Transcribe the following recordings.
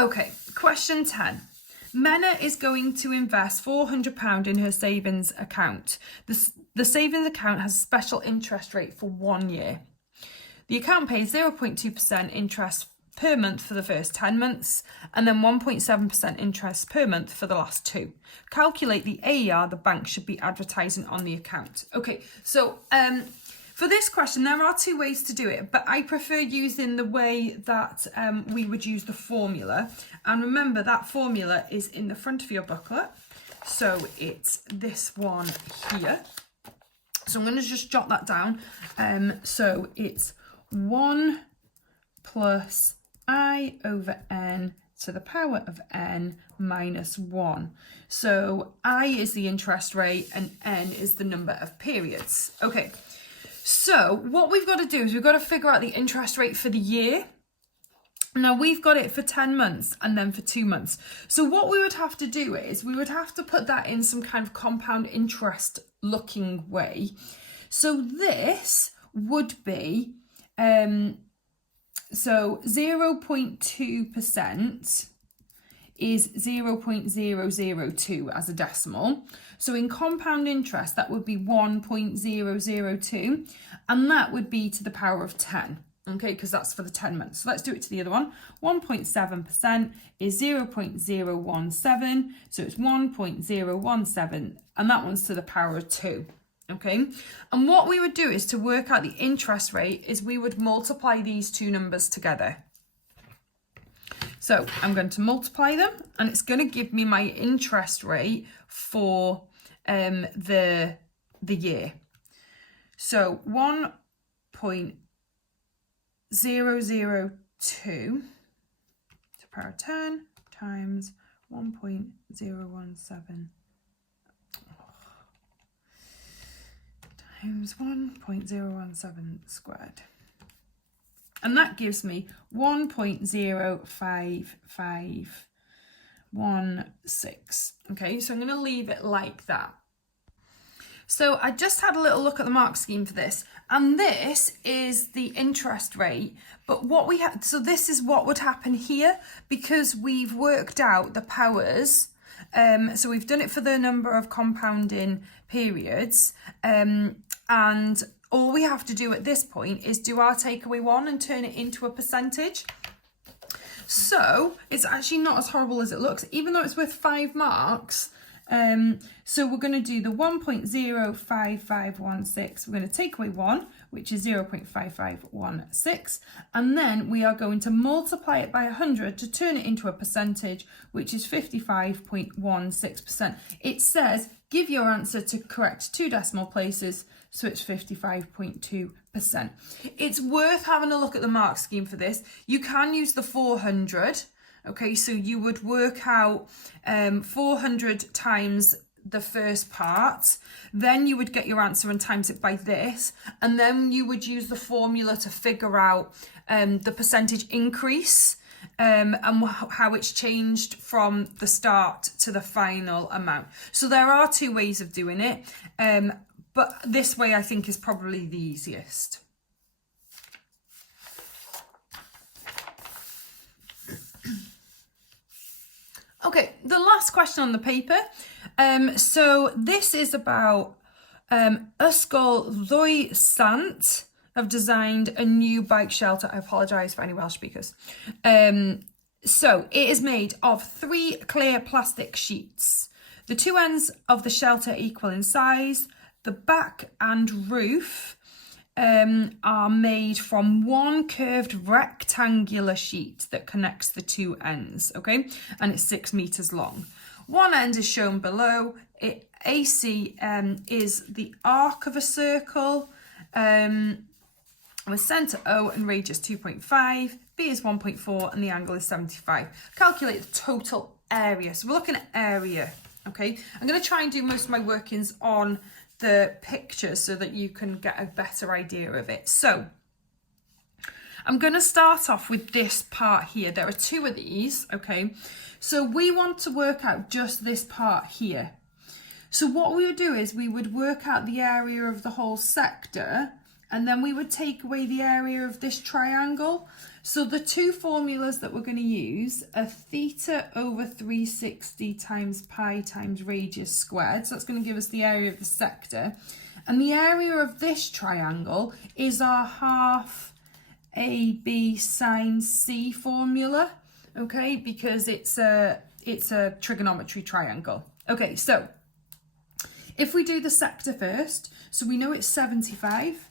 Okay, question 10. Menna is going to invest £400 in her savings account. The savings account has a special interest rate for 1 year. The account pays 0.2% interest per month for the first 10 months and then 1.7% interest per month for the last 2. Calculate the AER the bank should be advertising on the account. Okay, so for this question, there are 2 ways to do it, but I prefer using the way that we would use the formula. And remember, that formula is in the front of your booklet. So it's this one here. So I'm going to just jot that down. So it's 1 plus I over n to the power of n minus 1. So I is the interest rate and n is the number of periods. Okay. So what we've got to do is we've got to figure out the interest rate for the year. Now we've got it for 10 months and then for 2 months. So what we would have to do is we would have to put that in some kind of compound interest looking way. So this would be, so 0.2% is 0.002 as a decimal. So in compound interest, that would be 1.002, and that would be to the power of 10, okay, because that's for the 10 months. So let's do it to the other one. 1.7% is 0.017, so it's 1.017, and that one's to the power of 2. Okay, and what we would do is to work out the interest rate is we would multiply these 2 numbers together. So I'm going to multiply them and it's going to give me my interest rate for the year. So 1.002 to the power of 10 times 1.017 times 1.017 squared. And that gives me 1.05516. Okay, so I'm going to leave it like that. So I just had a little look at the mark scheme for this, and this is the interest rate. But what we had, so this is what would happen here because we've worked out the powers. So we've done it for the number of compounding periods, and all we have to do at this point is do our takeaway 1 and turn it into a percentage. So it's actually not as horrible as it looks, even though it's worth 5 marks. So we're going to do the 1.05516. We're going to take away 1, which is 0.5516. And then we are going to multiply it by 100 to turn it into a percentage, which is 55.16%. It says, give your answer to correct 2 decimal places. So it's 55.2%. It's worth having a look at the mark scheme for this. You can use the 400. Okay, so you would work out 400 times the first part, then you would get your answer and times it by this, and then you would use the formula to figure out the percentage increase and how it's changed from the start to the final amount. So there are 2 ways of doing it, but this way I think is probably the easiest. Okay, the last question on the paper. So this is about Ysgol Ddwy Sant have designed a new bike shelter. I apologise for any Welsh speakers. So it is made of 3 clear plastic sheets. The 2 ends of the shelter equal in size. The back and roof are made from 1 curved rectangular sheet that connects the 2 ends, okay? And it's 6 meters long. 1 end is shown below. AC is the arc of a circle with centre O and radius 2.5. B is 1.4 and the angle is 75. Calculate the total area. So we're looking at area, okay? I'm going to try and do most of my workings on the picture so that you can get a better idea of it. So I'm going to start off with this part here. There are 2 of these, okay? So we want to work out just this part here. So what we would do is we would work out the area of the whole sector and then we would take away the area of this triangle. So the two formulas that we're going to use are theta over 360 times pi times radius squared. So that's going to give us the area of the sector. And the area of this triangle is our half AB sine C formula, okay, because it's a trigonometry triangle. Okay, so if we do the sector first, so we know it's 75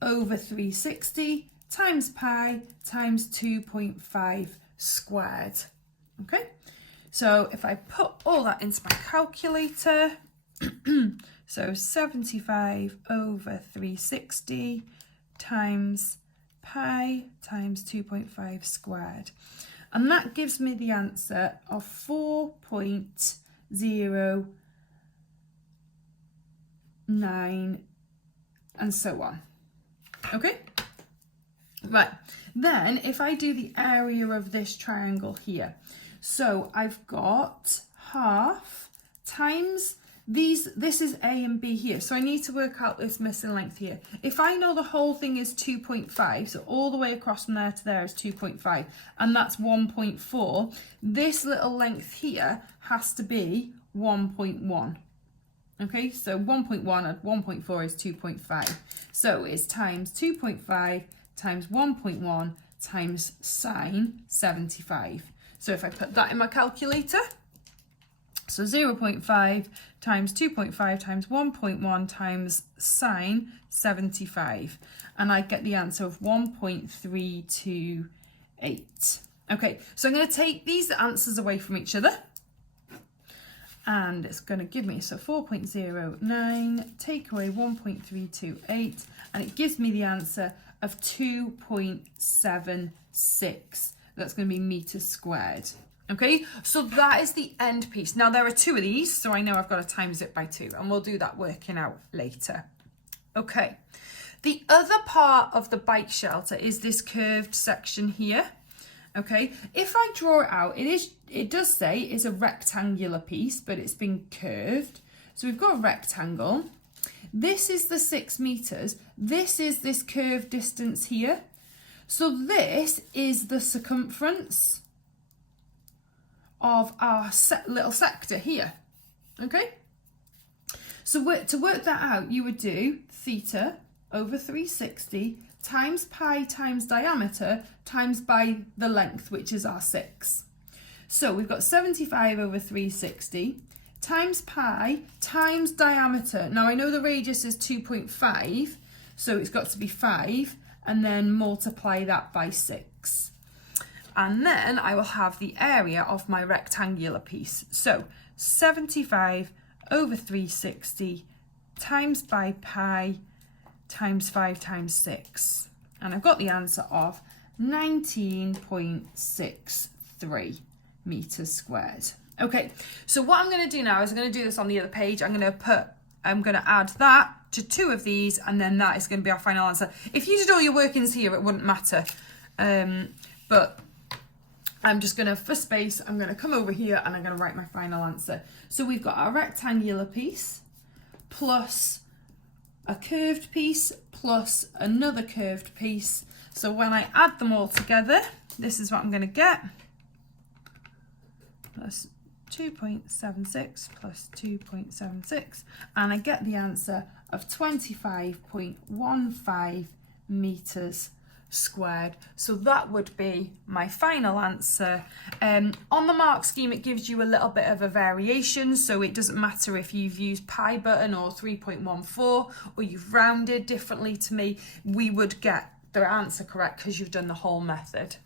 over 360 times pi times 2.5 squared. Okay, so if I put all that into my calculator, so 75 over 360 times pi times 2.5 squared. And that gives me the answer of 4.09 and so on. Okay? Right, then if I do the area of this triangle here, so I've got half times this is A and B here, so I need to work out this missing length here. If I know the whole thing is 2.5, so all the way across from there to there is 2.5, and that's 1.4, this little length here has to be 1.1. Okay, so 1.1 and 1.4 is 2.5. So it's times 2.5 times 1.1 times sine 75. So if I put that in my calculator, so 0.5 times 2.5 times 1.1 times sine 75. And I get the answer of 1.328. Okay, so I'm going to take these answers away from each other. And it's going to give me, so 4.09, take away 1.328, and it gives me the answer of 2.76. That's going to be meters squared. Okay, so that is the end piece. Now there are two of these, so I know I've got to times it by 2, and we'll do that working out later. Okay, the other part of the bike shelter is this curved section here. Okay, if I draw it out, it does say it's a rectangular piece, but it's been curved. So we've got a rectangle. This is the 6 meters. This is this curved distance here. So this is the circumference of our little sector here. Okay, so to work that out, you would do theta over 360 times pi times diameter times by the length, which is our 6. So we've got 75 over 360 times pi times diameter. Now I know the radius is 2.5, so it's got to be 5, and then multiply that by 6. And then I will have the area of my rectangular piece. So 75 over 360 times by pi times 5 times 6. And I've got the answer of 19.63 meters squared. Okay, so what I'm going to do now is I'm going to do this on the other page. I'm going to add that to 2 of these, and then that is going to be our final answer. If you did all your workings here, it wouldn't matter. But I'm just going to, for space, I'm going to come over here and I'm going to write my final answer. So we've got our rectangular piece plus a curved piece plus another curved piece. So when I add them all together, this is what I'm going to get. Plus 2.76 plus 2.76, and I get the answer of 25.15 meters squared. So that would be my final answer. On the mark scheme, it gives you a little bit of a variation, so it doesn't matter if you've used pi button or 3.14 or you've rounded differently to me, we would get the answer correct because you've done the whole method.